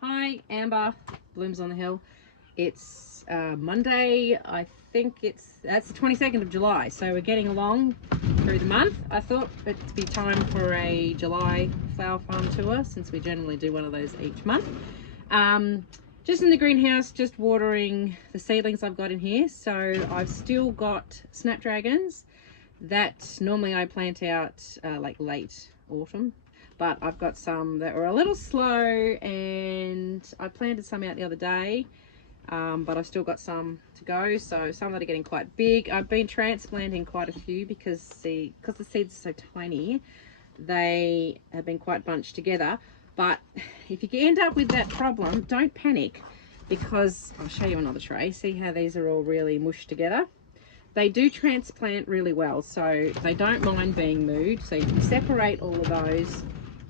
Hi, Amber, Blooms on the Hill. It's Monday, I think that's the 22nd of July, so we're getting along through the month. I thought it'd be time for a July flower farm tour, since we generally do one of those each month. Just in the greenhouse, just watering the seedlings I've got in here. So I've still got snapdragons that normally I plant out like late autumn, but I've got some that were a little slow, and I planted some out the other day, but I've still got some to go. So some that are getting quite big. I've been transplanting quite a few because the seeds are so tiny, they have been quite bunched together. But if you end up with that problem, don't panic, because I'll show you another tray. See how these are all really mushed together? They do transplant really well, so they don't mind being moved. So you can separate all of those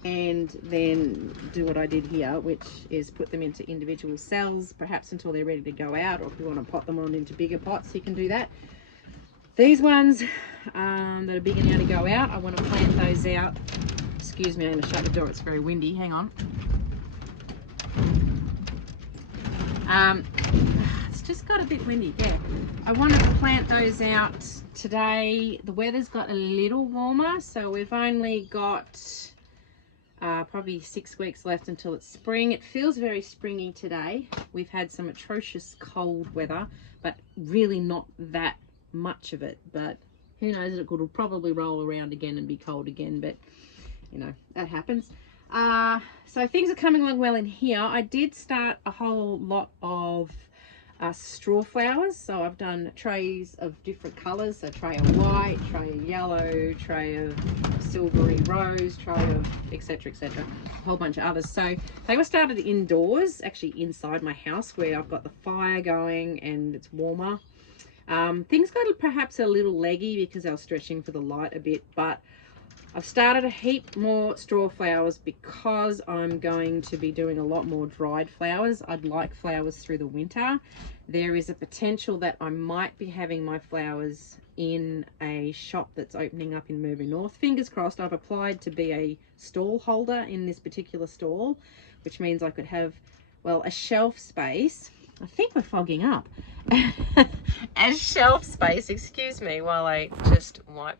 and then do what I did here, which is put them into individual cells, perhaps until they're ready to go out, or if you want to pot them on into bigger pots, you can do that. These ones that are big enough to go out, I want to plant those out. Excuse me, I'm going to shut the door, it's very windy, hang on. It's just got a bit windy, yeah. I wanted to plant those out today. The weather's got a little warmer, so we've only got probably 6 weeks left until it's spring. It feels very springy today. We've had some atrocious cold weather, but really not that much of it. But who knows, it could probably roll around again and be cold again, but you know, that happens. So things are coming along well in here. I did start a whole lot of straw flowers, so I've done trays of different colors, so tray of white, tray of yellow, tray of silvery rose, tray of etc, a whole bunch of others. So they were started indoors, actually inside my house, where I've got the fire going and it's warmer. Things got perhaps a little leggy because I was stretching for the light a bit, but I've started a heap more straw flowers because I'm going to be doing a lot more dried flowers. I'd like flowers through the winter. There is a potential that I might be having my flowers in a shop that's opening up in Mervyn North. Fingers crossed. I've applied to be a stall holder in this particular stall, which means I could have, well, a shelf space. I think we're fogging up. A shelf space, excuse me, while I just wipe.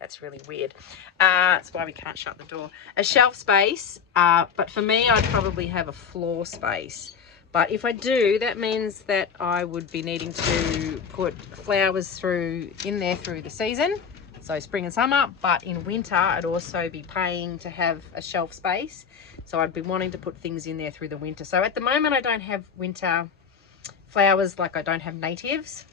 That's really weird. That's why we can't shut the door. A shelf space, but for me, I'd probably have a floor space. But if I do, that means that I would be needing to put flowers in there through the season, so spring and summer. But in winter, I'd also be paying to have a shelf space, so I'd be wanting to put things in there through the winter. So at the moment, I don't have winter flowers, like I don't have natives.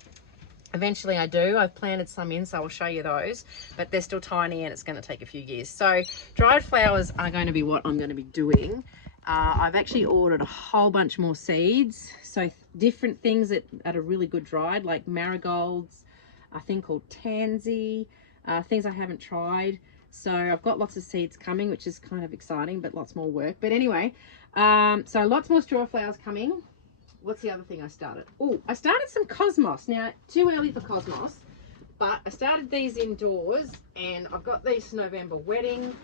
Eventually I do. I've planted some in, so I'll show you those, but they're still tiny and it's going to take a few years. So dried flowers are going to be what I'm going to be doing. I've actually ordered a whole bunch more seeds, so different things that are really good dried, like marigolds, a thing called tansy, things I haven't tried. So I've got lots of seeds coming, which is kind of exciting, but lots more work. But anyway, so lots more straw flowers coming. What's the other thing I started? Oh, I started some cosmos. Now, too early for cosmos, but I started these indoors, and I've got these November wedding.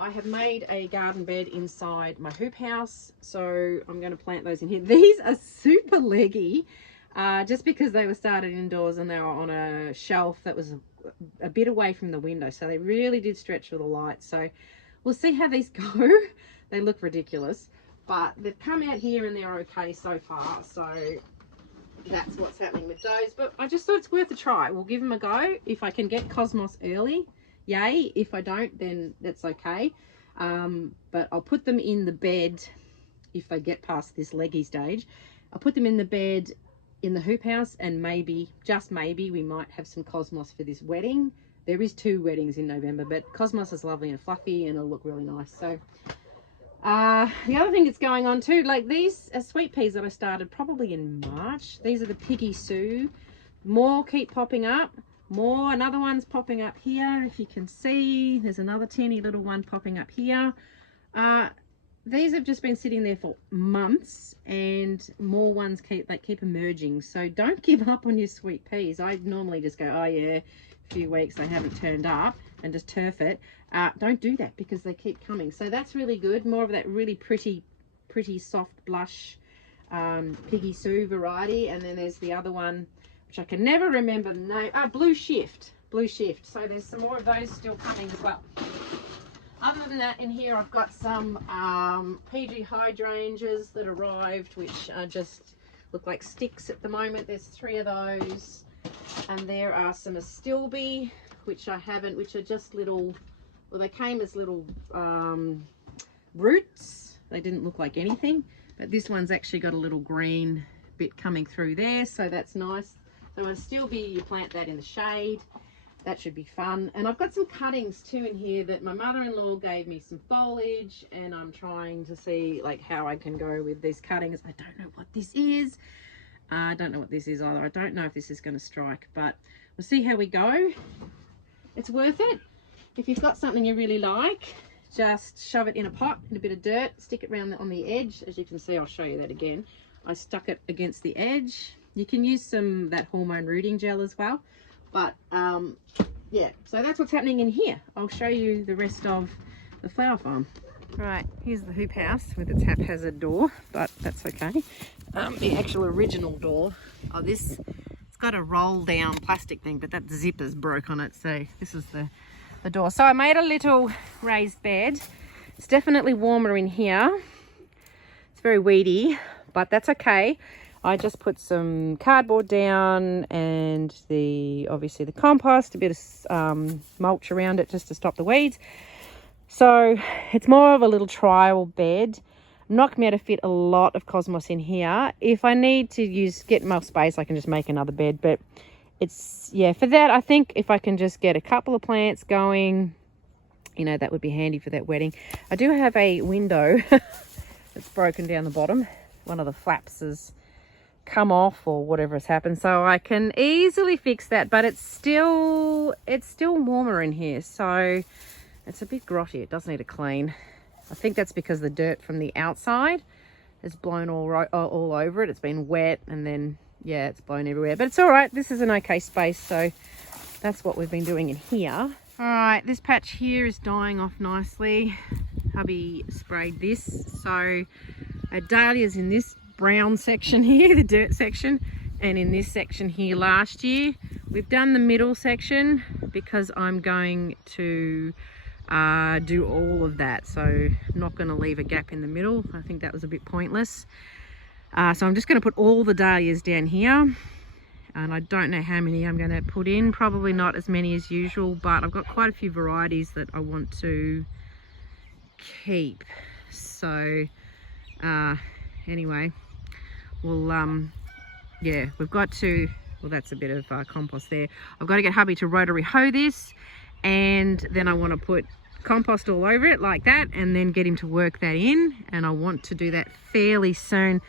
I have made a garden bed inside my hoop house, so I'm going to plant those in here. These are super leggy, just because they were started indoors and they were on a shelf that was a bit away from the window, so they really did stretch with the light. So we'll see how these go. They look ridiculous, but they've come out here and they're okay so far, so that's what's happening with those. But I just thought it's worth a try. We'll give them a go. If I can get cosmos early, yay. If I don't, then that's okay. But I'll put them in the bed if they get past this leggy stage. I'll put them in the bed in the hoop house, and maybe, just maybe, we might have some cosmos for this wedding. There is 2 weddings in November, but cosmos is lovely and fluffy and it'll look really nice. So the other thing that's going on too, like these are sweet peas that I started probably in March. These are the Piggy Sue. More keep popping up. More, another one's popping up here. If you can see, there's another teeny little one popping up here. These have just been sitting there for months, and more ones keep emerging. So don't give up on your sweet peas. I normally just go, oh yeah, a few weeks they haven't turned up, and just turf it. Don't do that, because they keep coming. So that's really good. More of that really pretty pretty soft blush Piggy Sue variety, and then there's the other one which I can never remember the name. Blue Shift. So there's some more of those still coming as well. Other than that, in here I've got some PG hydrangeas that arrived, which are just look like sticks at the moment. There's 3 of those, and there are some astilbe, which I haven't, which are just little, well, they came as little roots. They didn't look like anything, but this one's actually got a little green bit coming through there, so that's nice. So astilbe, you plant that in the shade. That should be fun. And I've got some cuttings too in here that my mother-in-law gave me some foliage, and I'm trying to see like how I can go with these cuttings. I don't know what this is. I don't know what this is either. I don't know if this is going to strike, but we'll see how we go. It's worth it. If you've got something you really like, just shove it in a pot in a bit of dirt, stick it around on the edge. As you can see, I'll show you that again. I stuck it against the edge. You can use that hormone rooting gel as well. But yeah, so that's what's happening in here. I'll show you the rest of the flower farm. Right, here's the hoop house with its haphazard door, but that's okay. The actual original door, it's got a roll down plastic thing, but that zipper's broke on it, so this is the door. So I made a little raised bed. It's definitely warmer in here. It's very weedy, but that's okay. I just put some cardboard down and obviously the compost, a bit of mulch around it just to stop the weeds. So it's more of a little trial bed. I'm not going to be able to fit a lot of cosmos in here. If I need to get more space, I can just make another bed. But it's, yeah, for that, I think if I can just get a couple of plants going, you know, that would be handy for that wedding. I do have a window that's broken down the bottom. One of the flaps has come off or whatever has happened, so I can easily fix that, but it's still warmer in here, so it's a bit grotty. It does need a clean. I think that's because the dirt from the outside has blown all over it. It's been wet, and then yeah, it's blown everywhere, but it's all right. This is an okay space, so that's what we've been doing in here. All right, this patch here is dying off nicely. Hubby sprayed this, so dahlias in this brown section here, the dirt section, and in this section here last year. We've done the middle section because I'm going to do all of that, so I'm not going to leave a gap in the middle. I think that was a bit pointless. So I'm just going to put all the dahlias down here, and I don't know how many I'm going to put in. Probably not as many as usual, but I've got quite a few varieties that I want to keep. So anyway, well, yeah, we've got to, well, that's a bit of compost there. I've got to get hubby to rotary hoe this, and then I want to put compost all over it like that, and then get him to work that in, and I want to do that fairly soon.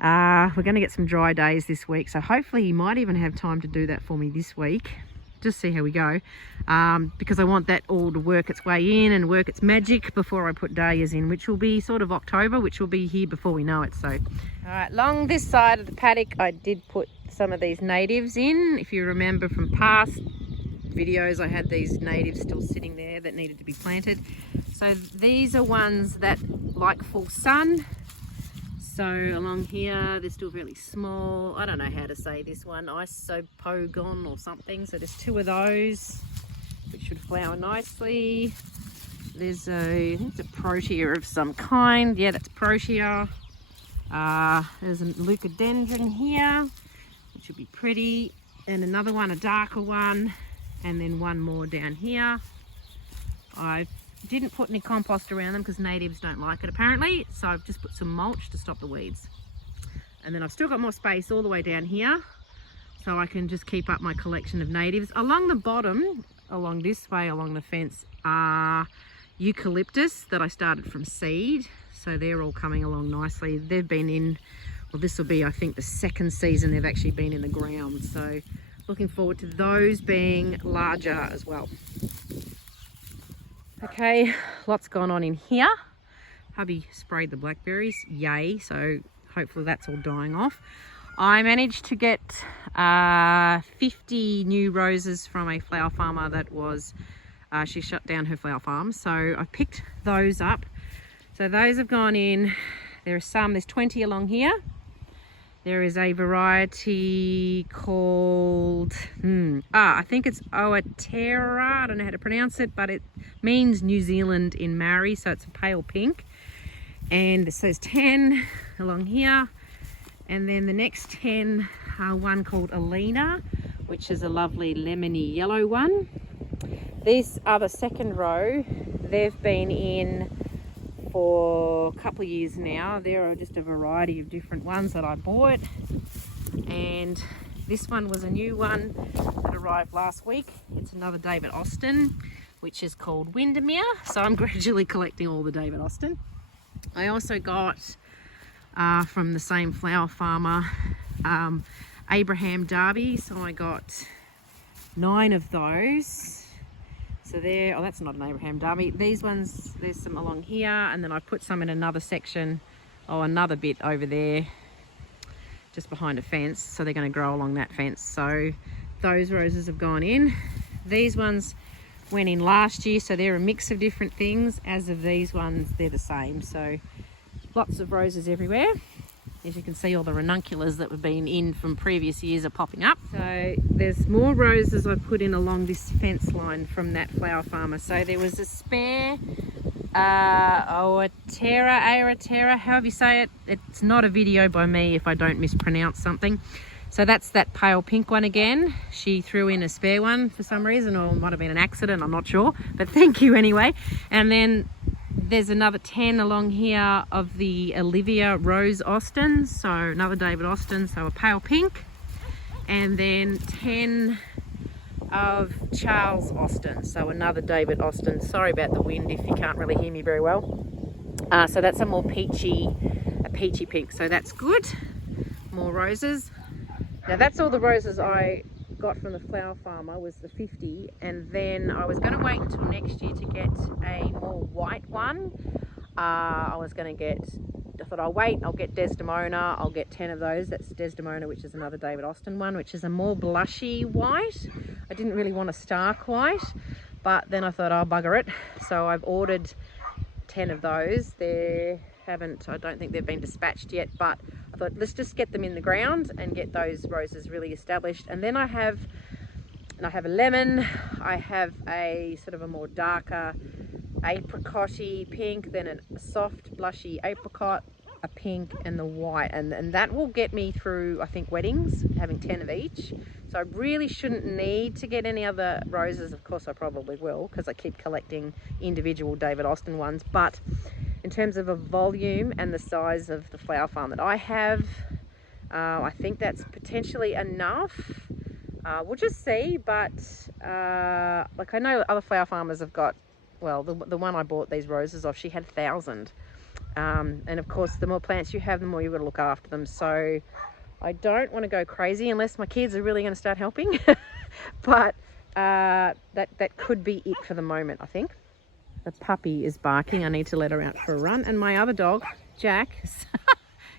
We're going to get some dry days this week, so hopefully he might even have time to do that for me this week. Just see how we go, because I want that all to work its way in and work its magic before I put dahlias in, which will be sort of October, which will be here before we know it. So, all right, along this side of the paddock, I did put some of these natives in. If you remember from past videos, I had these natives still sitting there that needed to be planted. So these are ones that like full sun. So along here, they're still really small. I don't know how to say this one, isopogon or something. So there's 2 of those, which should flower nicely. There's I think it's a protea of some kind. Yeah, that's protea. There's a leucodendron here, which would be pretty. And another one, a darker one. And then one more down here. I didn't put any compost around them because natives don't like it apparently, so I've just put some mulch to stop the weeds. And then I've still got more space all the way down here, so I can just keep up my collection of natives. Along the bottom, along this way, along the fence, are eucalyptus that I started from seed, so they're all coming along nicely. They've been in, well, this will be I think the 2nd season they've actually been in the ground, so looking forward to those being larger as well. Okay, lots going on in here. Hubby sprayed the blackberries, yay, so hopefully that's all dying off. I managed to get 50 new roses from a flower farmer that was, she shut down her flower farm, so I picked those up. So those have gone in. There's 20 along here. There is a variety called, I think it's Oatera. I don't know how to pronounce it, but it means New Zealand in Maori, so it's a pale pink. And so there's 10 along here. And then the next 10 are one called Alina, which is a lovely lemony yellow one. These are the second row. They've been in for a couple of years now. There are just a variety of different ones that I bought, and this one was a new one that arrived last week. It's another David Austin, which is called Windermere. So I'm gradually collecting all the David Austin. I also got from the same flower farmer Abraham Darby, so I got 9 of those. So there, that's not an Abraham Darby. These ones, there's some along here, and then I put some in another section, another bit over there, just behind a fence. So they're going to grow along that fence. So those roses have gone in. These ones went in last year, so they're a mix of different things. As of these ones, they're the same. So lots of roses everywhere. As you can see, all the ranunculus that have been in from previous years are popping up. So there's more roses I put in along this fence line from that flower farmer. So there was a spare Oatera, however you say it. It's not a video by me if I don't mispronounce something. So that's that pale pink one again. She threw in a spare one for some reason, or it might have been an accident, I'm not sure. But thank you anyway. And then there's another 10 along here of the Olivia Rose Austin, so another David Austin, so a pale pink, and then 10 of Charles Austin, so another David Austin. Sorry about the wind if you can't really hear me very well. So that's a more peachy pink, so that's good. More roses. Now that's all the roses I got from the flower farmer, was the 50, and then I was going to wait until next year to get a more white one. I thought I'll wait, I'll get Desdemona, I'll get 10 of those. That's Desdemona, which is another David Austin one, which is a more blushy white. I didn't really want a stark white, but then I thought I'll bugger it. So I've ordered 10 of those. I don't think they've been dispatched yet, but I thought let's just get them in the ground and get those roses really established. And then I have a lemon, I have a sort of a more darker apricot-y pink, then a soft blushy apricot, a pink, and the white, and that will get me through, I think, weddings, having 10 of each. So I really shouldn't need to get any other roses. Of course I probably will, because I keep collecting individual David Austin ones, but in terms of a volume and the size of the flower farm that I have, I think that's potentially enough. We'll just see, but like I know other flower farmers have got, well, the one I bought these roses off, she had 1,000. And of course, the more plants you have, the more you've got to look after them. So I don't want to go crazy unless my kids are really going to start helping. But that could be it for the moment, I think. The puppy is barking. I need to let her out for a run. And my other dog, Jack, has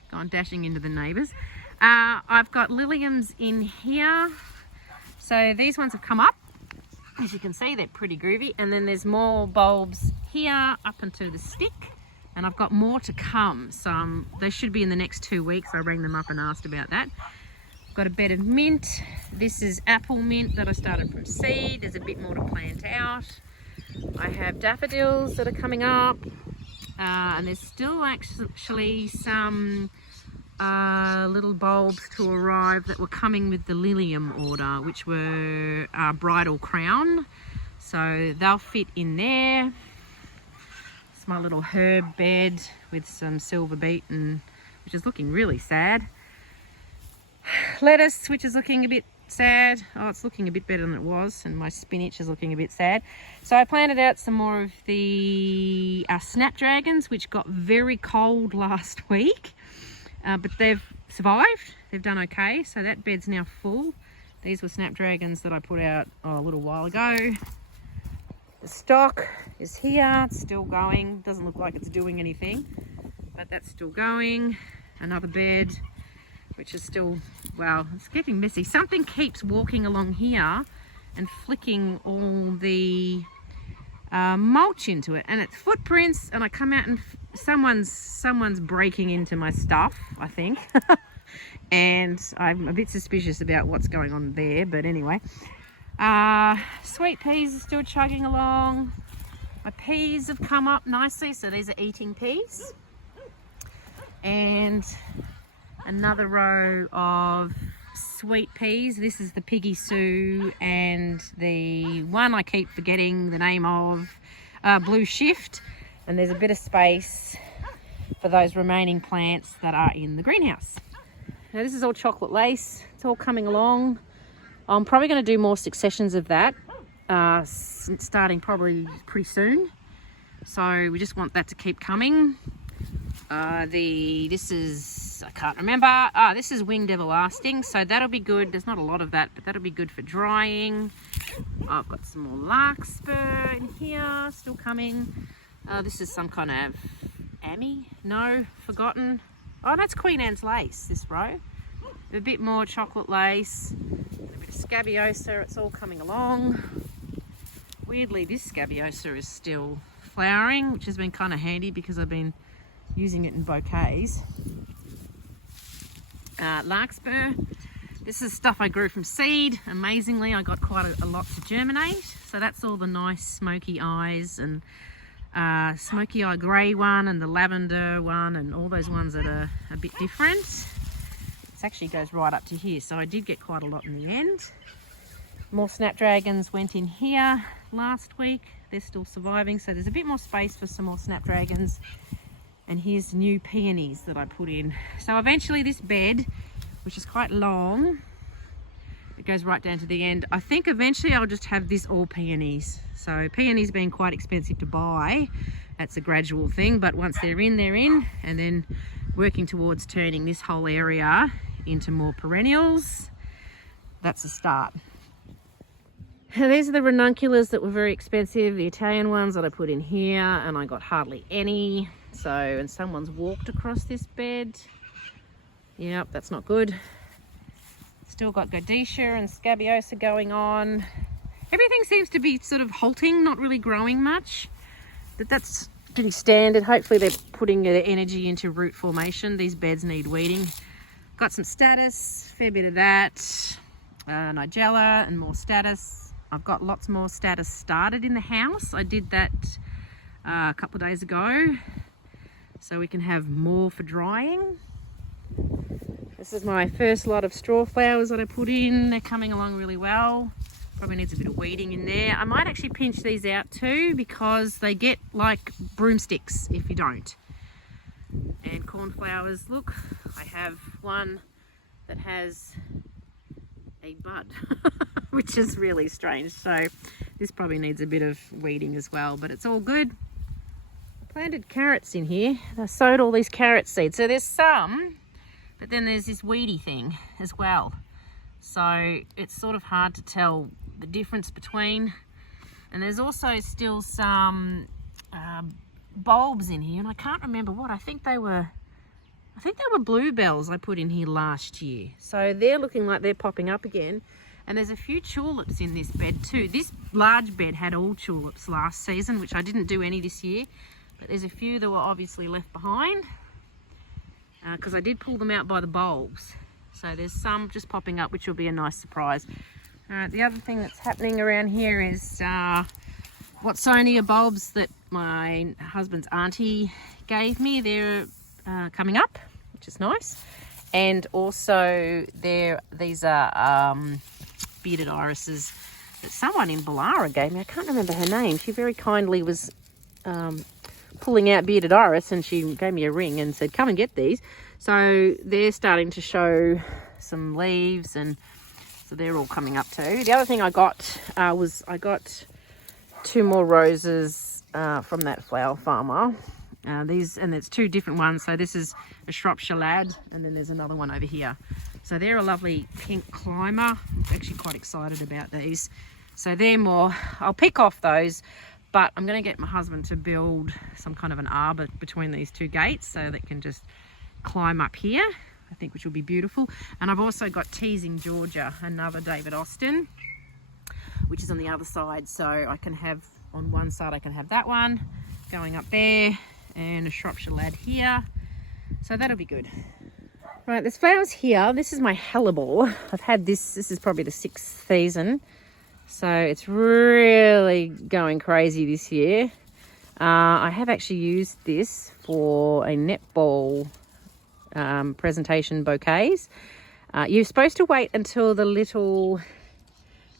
gone dashing into the neighbours. I've got liliums in here. So these ones have come up. As you can see, they're pretty groovy. And then there's more bulbs here up into the stick. And I've got more to come. So they should be in the next 2 weeks. I rang them up and asked about that. I've got a bed of mint. This is apple mint that I started from seed. There's a bit more to plant out. I have daffodils that are coming up, and there's still actually some little bulbs to arrive that were coming with the lilium order, which were bridal crown, so they'll fit in there. It's my little herb bed with some silver beet, which is looking really sad. Lettuce, which is looking a bit sad. Oh, it's looking a bit better than it was, and my spinach is looking a bit sad. So I planted out some more of the snapdragons, which got very cold last week, but they've survived. They've done okay, so that bed's now full. These were snapdragons that I put out a little while ago. The stock is here, it's still going. Doesn't look like it's doing anything, but that's still going. Another bed, which is still, wow, it's getting messy. Something keeps walking along here and flicking all the mulch into it, and it's footprints, and I come out and someone's breaking into my stuff, I think. And I'm a bit suspicious about what's going on there, but anyway. Sweet peas are still chugging along. My peas have come up nicely, so these are eating peas. And another row of sweet peas. This is the Piggy Sue, and the one I keep forgetting the name of, Blue Shift. And there's a bit of space for those remaining plants that are in the greenhouse. Now this is all chocolate lace. It's all coming along. I'm probably going to do more successions of that, starting probably pretty soon. So we just want that to keep coming. This is, I can't remember. This is Winged Everlasting, so that'll be good. There's not a lot of that, but that'll be good for drying. I've got some more larkspur in here, still coming. This is some kind of Amy? No, forgotten. Oh, that's Queen Anne's lace, this row. A bit more chocolate lace, a bit of scabiosa, it's all coming along. Weirdly, this scabiosa is still flowering, which has been kind of handy because I've been using it in bouquets. Larkspur. This is stuff I grew from seed. Amazingly, I got quite a lot to germinate. So that's all the nice smoky eyes and smoky eye grey one and the lavender one and all those ones that are a bit different. It actually goes right up to here, so I did get quite a lot in the end. More snapdragons went in here last week. They're still surviving, so there's a bit more space for some more snapdragons. And here's new peonies that I put in. So eventually this bed, which is quite long, it goes right down to the end. I think eventually I'll just have this all peonies. So peonies being quite expensive to buy, that's a gradual thing, but once they're in, they're in. And then working towards turning this whole area into more perennials. That's a start. These are the ranunculus that were very expensive, the Italian ones that I put in here, and I got hardly any. So, and someone's walked across this bed. Yep, that's not good. Still got Godetia and Scabiosa going on. Everything seems to be sort of halting, not really growing much. But that's pretty standard. Hopefully they're putting their energy into root formation. These beds need weeding. Got some statice, fair bit of that. Nigella and more statice. I've got lots more statice started in the house. I did that a couple of days ago, so we can have more for drying. This is my first lot of straw flowers that I put in. They're coming along really well. Probably needs a bit of weeding in there. I might actually pinch these out too because they get like broomsticks if you don't. And cornflowers, look, I have one that has a bud, which is really strange. So this probably needs a bit of weeding as well, but it's all good. I planted carrots in here. I sowed all these carrot seeds. So there's some, but then there's this weedy thing as well. So it's sort of hard to tell the difference between. And there's also still some bulbs in here, and I can't remember what. I think they were bluebells I put in here last year. So they're looking like they're popping up again. And there's a few tulips in this bed too. This large bed had all tulips last season, which I didn't do any this year. But there's a few that were obviously left behind because I did pull them out by the bulbs. So there's some just popping up, which will be a nice surprise. The other thing that's happening around here is Watsonia bulbs that my husband's auntie gave me. They're coming up, which is nice. And also these are bearded irises that someone in Ballara gave me. I can't remember her name. She very kindly was pulling out bearded iris, and she gave me a ring and said, come and get these. So they're starting to show some leaves, and so they're all coming up too. The other thing I got was I got 2 more roses from that flower farmer. These, and there's 2 different ones. So this is a Shropshire Lad, and then there's another one over here. So they're a lovely pink climber. I'm actually quite excited about these. So they're more, I'll pick off those, but I'm going to get my husband to build some kind of an arbor between these 2 gates so they can just climb up here, I think, which will be beautiful. And I've also got Teasing Georgia, another David Austin, which is on the other side. So I can have, on one side I can have that one going up there, and a Shropshire Lad here. So that'll be good. Right, there's flowers here. This is my hellebore. I've had this is probably the 6th season. So it's really going crazy this year. I have actually used this for a netball presentation bouquets. You're supposed to wait until those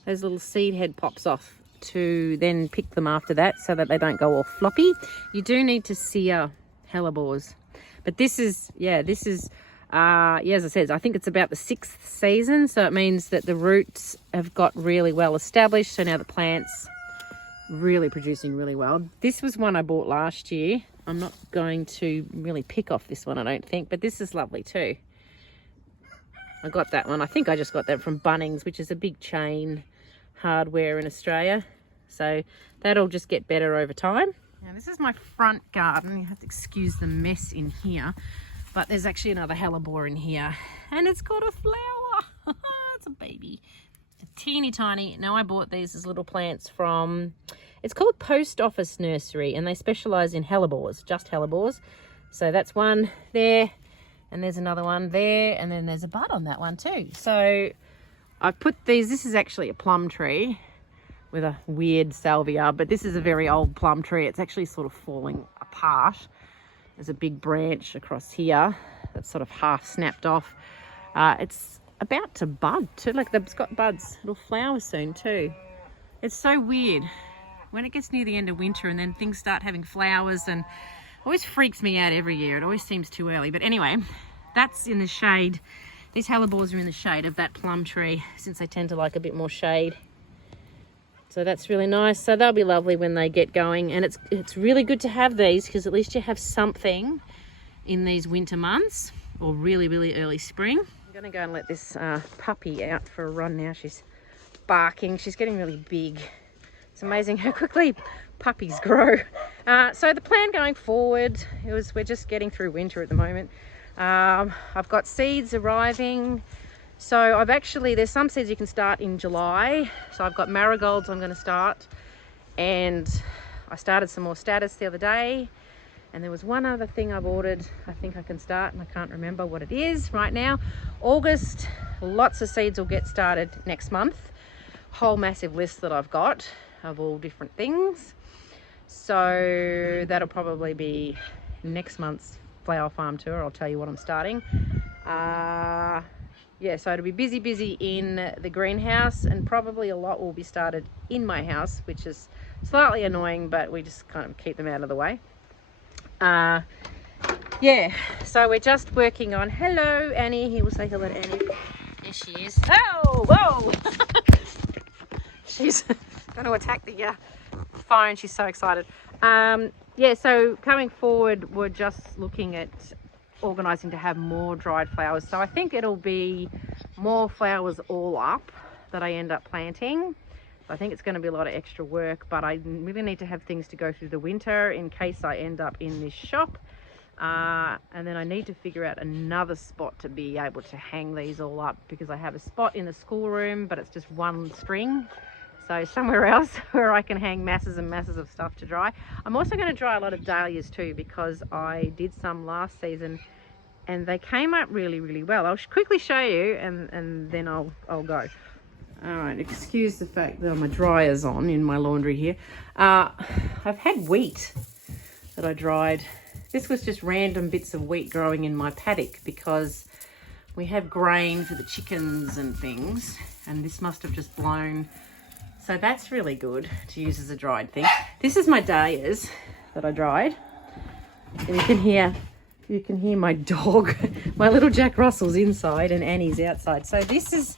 little seed head pops off to then pick them after that so that they don't go all floppy. You do need to sear hellebores. But this is, as I said, I think it's about the 6th season. So it means that the roots have got really well established. So now the plant's really producing really well. This was one I bought last year. I'm not going to really pick off this one, I don't think, but this is lovely too. I got that one. I think I just got that from Bunnings, which is a big chain hardware in Australia. So that'll just get better over time. Now this is my front garden. You have to excuse the mess in here, but there's actually another hellebore in here and it's got a flower. It's a baby. It's teeny tiny. Now I bought these as little plants from, it's called Post Office Nursery, and they specialize in hellebores, just hellebores. So that's one there, and there's another one there, and then there's a bud on that one too. So I've put these, this is actually a plum tree with a weird salvia, but this is a very old plum tree. It's actually sort of falling apart. There's a big branch across here that's sort of half snapped off. It's about to bud too, like it's got buds, it'll flower soon too. It's so weird when it gets near the end of winter and then things start having flowers, and it always freaks me out every year. It always seems too early, but anyway, that's in the shade. These hellebores are in the shade of that plum tree since they tend to like a bit more shade. So that's really nice. So they'll be lovely when they get going, and it's really good to have these because at least you have something in these winter months or really, really early spring. I'm going to go and let this puppy out for a run now. She's barking. She's getting really big. It's amazing how quickly puppies grow. So the plan going forward, we're just getting through winter at the moment. I've got seeds arriving. So there's some seeds you can start in July. So I've got marigolds I'm going to start. And I started some more status the other day. And there was one other thing I've ordered, I think I can start, and I can't remember what it is right now. August, lots of seeds will get started next month. Whole massive list that I've got of all different things. So that'll probably be next month's flower farm tour. I'll tell you what I'm starting. Yeah, so it'll be busy in the greenhouse, and probably a lot will be started in my house, which is slightly annoying, but we just kind of keep them out of the way. Yeah, so we're just working on, hello Annie, he will say hello to Annie. There she is. Oh, whoa. She's going to attack the phone. She's so excited. Yeah, so coming forward, we're just looking at organising to have more dried flowers. So I think it'll be more flowers all up that I end up planting. I think it's going to be a lot of extra work, but I really need to have things to go through the winter in case I end up in this shop. And then I need to figure out another spot to be able to hang these all up, because I have a spot in the schoolroom, but it's just one string. So somewhere else where I can hang masses and masses of stuff to dry. I'm also going to dry a lot of dahlias too, because I did some last season and they came up really, really well. I'll quickly show you and then I'll go. All right, excuse the fact that my dryer's on in my laundry here. I've had wheat that I dried. This was just random bits of wheat growing in my paddock because we have grain for the chickens and things, and this must have just blown. So that's really good to use as a dried thing. This is my dahlias that I dried. And you can hear my dog, my little Jack Russell's inside and Annie's outside. So this is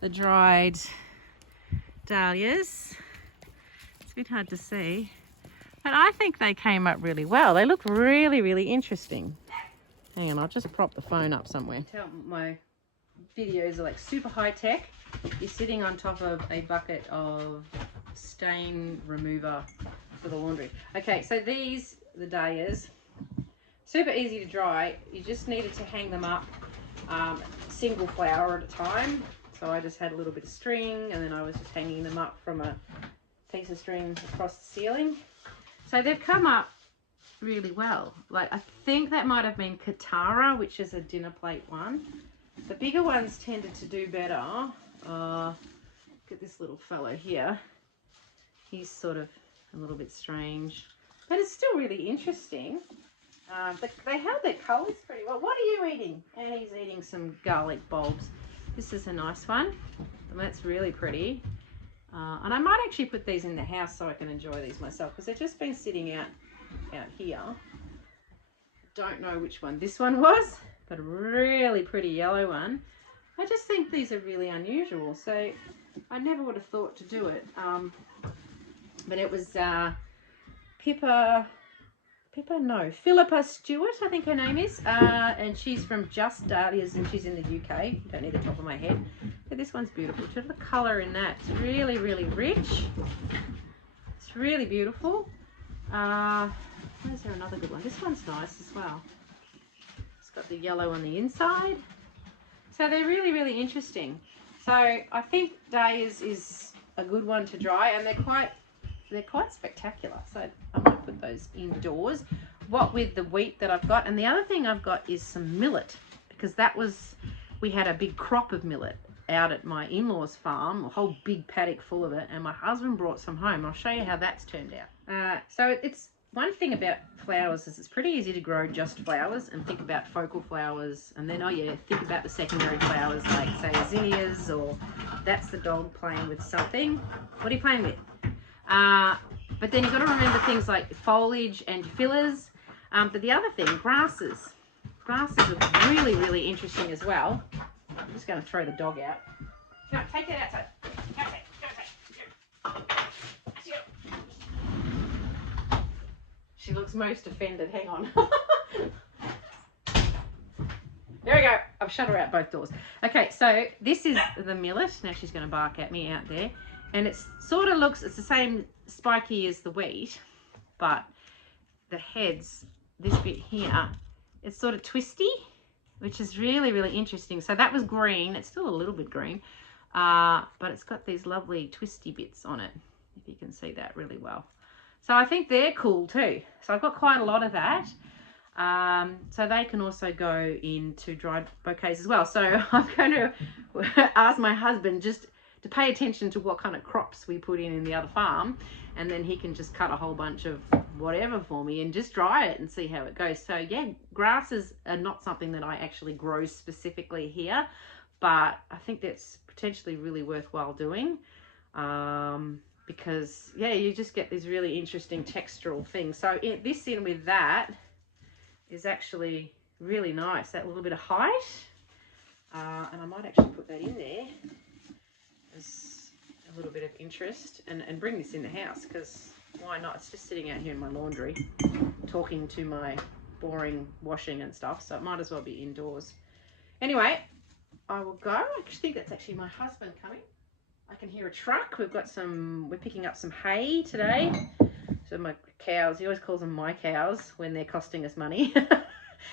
the dried dahlias. It's a bit hard to see, but I think they came up really well. They look really, really interesting. Hang on, I'll just prop the phone up somewhere. My videos are like super high tech. You're sitting on top of a bucket of stain remover for the laundry. Okay, so these, the dahlias, super easy to dry. You just needed to hang them up single flower at a time. So I just had a little bit of string, and then I was just hanging them up from a piece of string across the ceiling. So they've come up really well. Like, I think that might have been Katara, which is a dinner plate one. The bigger ones tended to do better. Look at this little fellow here. He's sort of a little bit strange, but it's still really interesting. They held their colours pretty well. What are you eating? And he's eating some garlic bulbs. This is a nice one, and that's really pretty. And I might actually put these in the house so I can enjoy these myself, because they've just been sitting out here. Don't know which one this one was, but a really pretty yellow one. I just think these are really unusual, so I never would have thought to do it. But it was Philippa Stewart, I think her name is, and she's from Just Dahlias, and she's in the UK. Don't need the top of my head. But this one's beautiful. Look at the colour in that. It's really, really rich. It's really beautiful. Where's there another good one? This one's nice as well. It's got the yellow on the inside. So they're really, really interesting. So I think Dahlias is a good one to dry, and they're quite spectacular. So I'm going to put those indoors. What with the wheat that I've got, and the other thing I've got is some millet, because we had a big crop of millet out at my in-laws farm, a whole big paddock full of it, and my husband brought some home. I'll show you how that's turned out. So it's one thing about flowers is it's pretty easy to grow just flowers and think about focal flowers, and then think about the secondary flowers like say zinnias, or that's the dog playing with something. What are you playing with? But then you've got to remember things like foliage and fillers. But the other thing, grasses. Grasses are really, really interesting as well. I'm just going to throw the dog out. No, take it outside. Go outside. Go outside. Go. She looks most offended. Hang on. There we go. I've shut her out both doors. Okay, so this is the millet. Now she's going to bark at me out there. And it sort of looks, it's the same spiky as the wheat, but the heads, this bit here, it's sort of twisty, which is really, really interesting. So that was green. It's still a little bit green, but it's got these lovely twisty bits on it, if you can see that really well. So I think they're cool too. So I've got quite a lot of that. So they can also go into dried bouquets as well. So I'm going to ask my husband just to pay attention to what kind of crops we put in the other farm, and then he can just cut a whole bunch of whatever for me and just dry it and see how it goes. So yeah, grasses are not something that I actually grow specifically here, but I think that's potentially really worthwhile doing, because yeah, you just get these really interesting textural things. So this in with that is actually really nice, that little bit of height, and I might actually put that in there as a little bit of interest, and bring this in the house, because why not? It's just sitting out here in my laundry talking to my boring washing and stuff, so it might as well be indoors. Anyway, I will go. I think that's actually my husband coming. I can hear a truck. We're picking up some hay today. So my cows, he always calls them my cows when they're costing us money.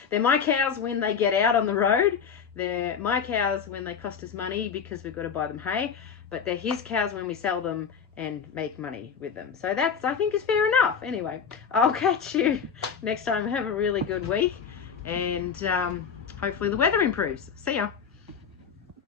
They're my cows when they get out on the road. They're my cows when they cost us money because we've got to buy them hay. But they're his cows when we sell them and make money with them. So that's, I think, is fair enough. Anyway, I'll catch you next time. Have a really good week, and hopefully the weather improves. See ya.